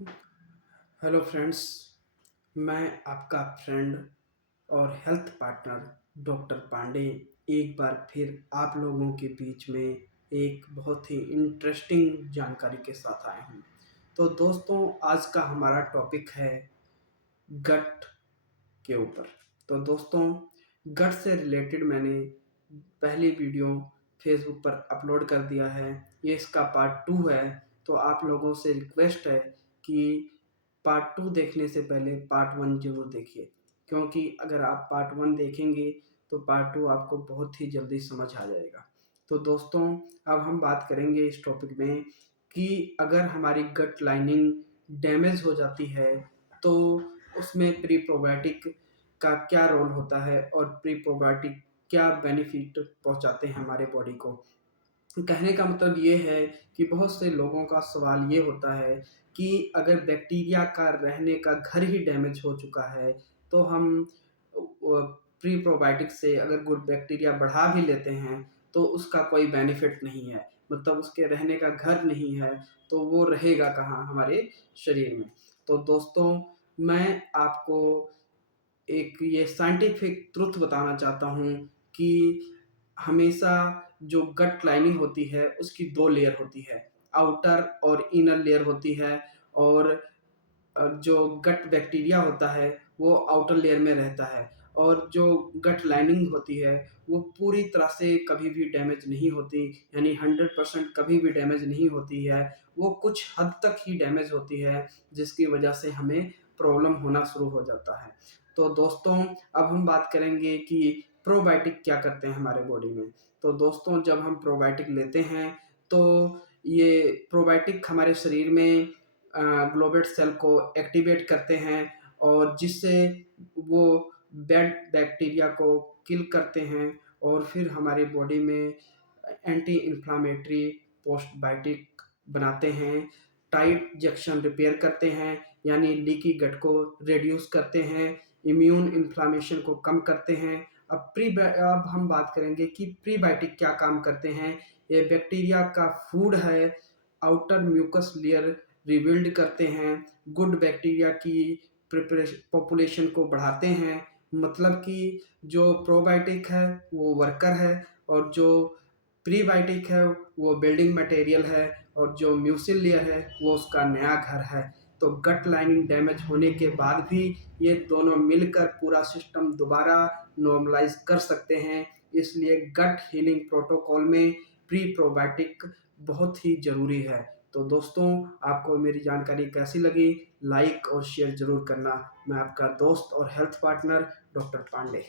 Hello friends. मैं आपका friend और हेल्थ पार्टनर डॉक्टर पांडे एक बार फिर आप लोगों के बीच में एक बहुत ही इंटरेस्टिंग जानकारी के साथ आया हूँ। तो दोस्तों, आज का हमारा टॉपिक है गट के ऊपर। तो दोस्तों, गट से रिलेटेड मैंने पहली वीडियो फेसबुक पर अपलोड कर दिया है। ये इसका पार्ट 2 है। तो आप लोगों से रिक्वेस्ट है कि पार्ट 2 देखने से पहले पार्ट 1 ज़रूर देखिए, क्योंकि अगर आप पार्ट 1 देखेंगे तो पार्ट 2 आपको बहुत ही जल्दी समझ आ जाएगा। तो दोस्तों, अब हम बात करेंगे इस टॉपिक में कि अगर हमारी गट लाइनिंग डैमेज हो जाती है तो उसमें प्री प्रोबायोटिक का क्या रोल होता है और प्री प्रोबायोटिक क्या बेनिफिट पहुंचाते हैं हमारे बॉडी को। कहने का मतलब ये है कि बहुत से लोगों का सवाल ये होता है कि अगर बैक्टीरिया का रहने का घर ही डैमेज हो चुका है तो हम प्री प्रोबायोटिक से अगर गुड बैक्टीरिया बढ़ा भी लेते हैं तो उसका कोई बेनिफिट नहीं है, मतलब उसके रहने का घर नहीं है तो वो रहेगा कहाँ हमारे शरीर में। तो दोस्तों, मैं आपको एक ये साइंटिफिक ट्रुथ बताना चाहता हूँ कि हमेशा जो गट लाइनिंग होती है उसकी 2 लेयर होती है, आउटर और इनर लेयर होती है। और जो गट बैक्टीरिया होता है वो आउटर लेयर में रहता है, और जो गट लाइनिंग होती है वो पूरी तरह से कभी भी डैमेज नहीं होती, यानी 100% कभी भी डैमेज नहीं होती है। वो कुछ हद तक ही डैमेज होती है जिसकी वजह से हमें प्रॉब्लम होना शुरू हो जाता है। तो दोस्तों, अब हम बात करेंगे कि प्रोबायोटिक क्या करते हैं हमारे बॉडी में। तो दोस्तों, जब हम प्रोबायोटिक लेते हैं तो ये प्रोबायोटिक हमारे शरीर में ग्लोबेट सेल को एक्टिवेट करते हैं, और जिससे वो बैड बैक्टीरिया को किल करते हैं और फिर हमारे बॉडी में एंटी इन्फ्लामेटरी पोस्टबायोटिक बनाते हैं, टाइट जंक्शन रिपेयर करते हैं, यानी लीकी गट को रिड्यूस करते हैं, इम्यून इन्फ्लामेशन को कम करते हैं। अब हम बात करेंगे कि प्रीबायोटिक क्या काम करते हैं। ये बैक्टीरिया का फूड है, आउटर म्यूकस लेयर रिबिल्ड करते हैं, गुड बैक्टीरिया की पॉपुलेशन को बढ़ाते हैं। मतलब कि जो प्रोबायोटिक है वो वर्कर है, और जो प्रीबायोटिक है वो बिल्डिंग मटेरियल है, और जो म्यूसिल लेयर है वो उसका नया घर है। तो गट लाइनिंग डैमेज होने के बाद भी ये दोनों मिलकर पूरा सिस्टम दोबारा नॉर्मलाइज कर सकते हैं। इसलिए गट हीलिंग प्रोटोकॉल में प्री प्रोबायोटिक बहुत ही ज़रूरी है। तो दोस्तों, आपको मेरी जानकारी कैसी लगी, लाइक और शेयर ज़रूर करना। मैं आपका दोस्त और हेल्थ पार्टनर डॉक्टर पांडे।